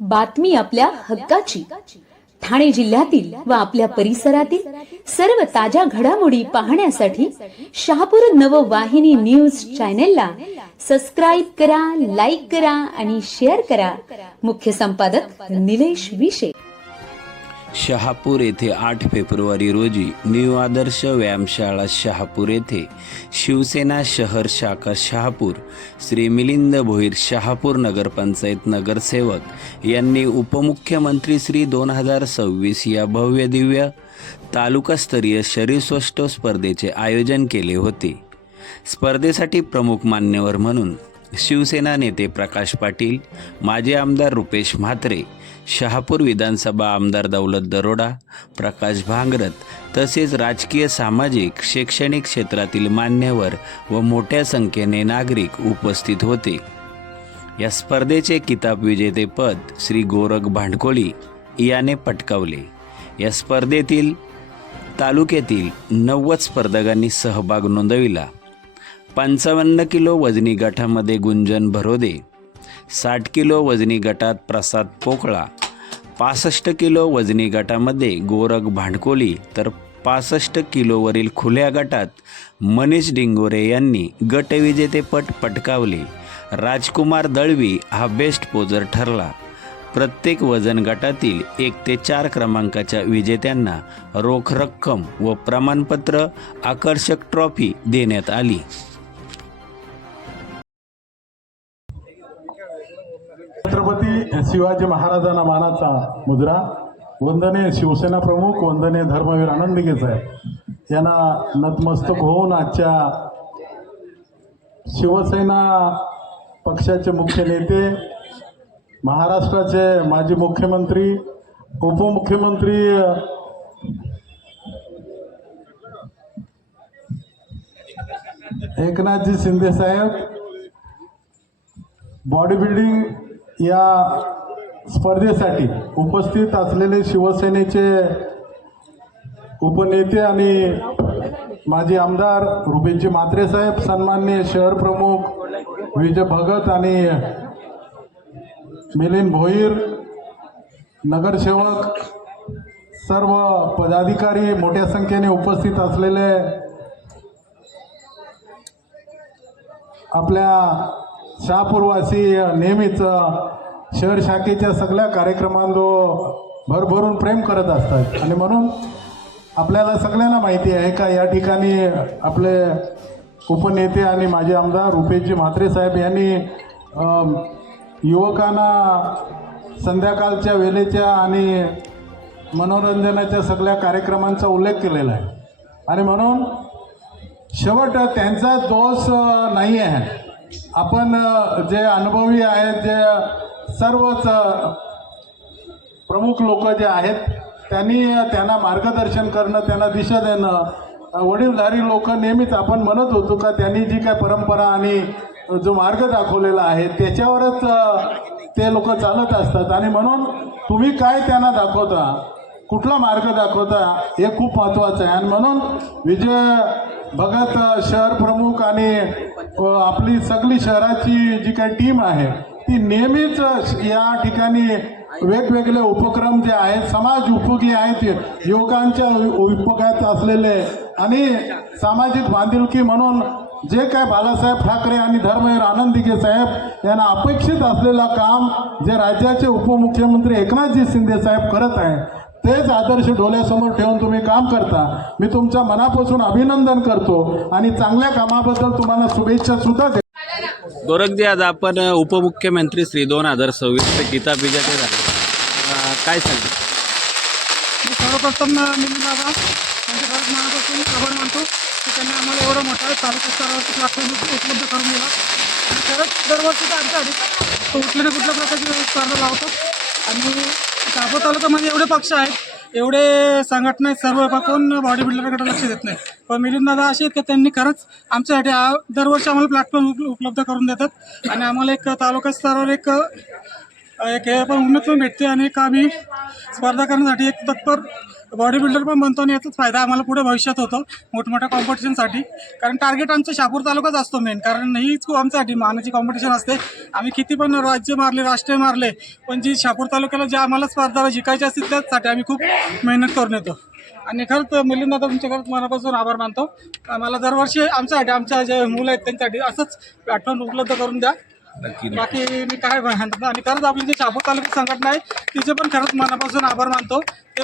बातमी आपल्या हक्काची. ठाणे जिल्ह्यातील व आपल्या परिसरातील सर्व ताज्या घडामोडी पाहण्यासाठी शहापूर नववाहिनी न्यूज चॅनेलला सबस्क्राईब करा, लाईक करा आणि शेअर करा. मुख्य संपादक निलेश विशे. शहापूर येथे 8 फेब्रुवारी रोजी न्यू आदर्श व्यायामशाळा शहापूर येथे शिवसेना शहर शाखा शहापूर श्री मिलिंद भोईर शहापूर नगरपंचायत नगरसेवक यांनी उपमुख्यमंत्री श्री 2026 या भव्य दिव्य तालुकास्तरीय शरीरसौष्ठव स्पर्धेचे आयोजन केले होते. स्पर्धेसाठी प्रमुख मान्यवर म्हणून शिवसेना नेते प्रकाश पाटील, माजी आमदार रुपेश म्हात्रे, शहापूर विधानसभा आमदार दौलत दरोडा, प्रकाश भांगरत तसेच राजकीय, सामाजिक, शैक्षणिक क्षेत्रातील मान्यवर व मोठ्या संख्येने नागरिक उपस्थित होते. या स्पर्धेचे किताब विजेतेपद श्री गोरख भांडकोळी याने पटकावले. या स्पर्धेतील तालुक्यातील 90 स्पर्धकांनी सहभाग नोंदविला. 55 किलो वजनी गटामध्ये गुंजन भरोदे, 60 किलो वजनी गटात प्रसाद पोकळा, 65 किलो वजनी गटामध्ये गोरख भांडकोळी तर 65 किलोवरील खुल्या गटात मनीष डिंगोरे यांनी गटविजेतेपद पटकावले. राजकुमार दळवी हा बेस्ट पोजर ठरला. प्रत्येक वजन गटातील 1 ते 4 क्रमांकाच्या विजेत्यांना रोख रक्कम व प्रमाणपत्र, आकर्षक ट्रॉफी देण्यात आली. छत्रपती शिवाजी महाराजांना मानाचा मुद्रा. वंदनीय शिवसेना प्रमुख, वंदनीय धर्मवीर आनंदीगे साहेब यांना नतमस्तक होऊन आजच्या शिवसेना पक्षाचे मुख्य नेते, महाराष्ट्राचे माजी मुख्यमंत्री, उपमुख्यमंत्री एकनाथजी शिंदे साहेब, बॉडी बिल्डिंग या स्पर्धेसाठी उपस्थित असलेले शिवसेनेचे उपनेते आणि माजी आमदार रुपेशजी म्हात्रे साहेब, सन्माननीय शहर प्रमुख विजय भगत आणि मिलिंद भोईर, नगरसेवक, सर्व पदाधिकारी, मोठ्या संख्येने उपस्थित असलेले आपल्या शहापूरवासी नेहमीच शहर शाखेच्या सगळ्या कार्यक्रमांना भरभरून प्रेम करत असतात. आणि म्हणून आपल्याला सगळ्यांना माहिती आहे का या ठिकाणी आपले उपनेते आणि माजी आमदार रुपेशजी म्हात्रे साहेब यांनी युवकांना संध्याकाळच्या वेळेच्या आणि मनोरंजनाच्या सगळ्या कार्यक्रमांचा उल्लेख केलेला आहे. आणि म्हणून शेवट त्यांचा दोष नाही आहे. आपण जे अनुभवी आहेत, जे सर्वच प्रमुख लोक जे आहेत त्यांना मार्गदर्शन करणं, त्यांना दिशा देणं, वडीलधारी लोक नेहमीच आपण म्हणत होतो का त्यांनी जी काय परंपरा आणि जो मार्ग दाखवलेला आहे त्याच्यावरच ते लोक चालत असतात. आणि म्हणून तुम्ही काय त्यांना दाखवता, कुठला मार्ग दाखवता हे खूप महत्त्वाचं आहे. आणि म्हणून विजय भगत शहर प्रमुख आणि आपली सगळी शहराची जी काही टीम आहे ती नेहमीच या ठिकाणी वेगवेगळे उपक्रम जे आहेत, समाज उपयोगी आहेत, युवकांच्या उपयोगात असलेले आणि सामाजिक बांधिलकी म्हणून जे काय बाळासाहेब ठाकरे आणि धर्मवीर आनंदीगे साहेब यांना अपेक्षित असलेलं काम जे राज्याचे उपमुख्यमंत्री एकनाथजी शिंदे साहेब करत आहे तेच आदर्श डोळ्यासमोर ठेवून तुम्ही काम करता. मी तुमच्या मनापासून अभिनंदन करतो आणि चांगल्या कामाबद्दल तुम्हाला शुभेच्छा सुद्धा देतो. गोरखजी, आज आपण उपमुख्यमंत्री श्री 2026 किताब विजेते झाले, काय सांगता? मी सर्वप्रथम मिलिंद बाबा त्यांच्या खरंच मनापासून आभार मानतो की त्यांनी आम्हाला एवढं मोठा तालुका स्तरावरती प्लॅटफॉर्म उपलब्ध करून दिला. आणि खरंच दरवर्षी आमच्या आधी कुठल्या ना कुठल्या प्रकारची स्पर्धा लावतो. आणि शहापूर तालुक्यामध्ये एवढे पक्ष आहेत, एवढे संघटना आहेत, सर्व कोण बॉडी बिल्डरकडे लक्ष देत नाही. पण मिलिंद दादा असे आहेत की त्यांनी खरंच आमच्यासाठी दरवर्षी आम्हाला प्लॅटफॉर्म उपलब्ध करून देतात. आणि आम्हाला एक तालुका स्तरावर एक हे पण उमेद पण भेटते आणि एक आम्ही स्पर्धा करण्यासाठी एक तत्पर बॉडी बिल्डर पण बनतो आणि याचाच फायदा आम्हाला पुढे भविष्यात होतो मोठमोठ्या कॉम्पिटिशनसाठी. कारण टार्गेट आमचं शहापूर तालुकाच असतो मेन, कारण हीच खूप आमच्यासाठी मानाची कॉम्पिटिशन असते. आम्ही किती पण राज्य मारले, राष्ट्रीय मारले, पण जी शहापूर तालुक्याला ज्या आम्हाला स्पर्धा जिकायच्या असतील त्यासाठी आम्ही खूप मेहनत करून येतो. आणि खरंच मिलिंद दादा तुमच्या खरंच मनापासून आभार मानतो. मला दरवर्षी आमच्यासाठी, आमच्या जे मुलं आहेत त्यांच्यासाठी असंच प्लॅटफॉर्म उपलब्ध करून द्या. बाकी मी काय म्हणतो, आणि खरंच आपली जी शहापूर तालुक्याची संघटना आहे तिचे पण खरंच मनापासून आभार मानतो. ते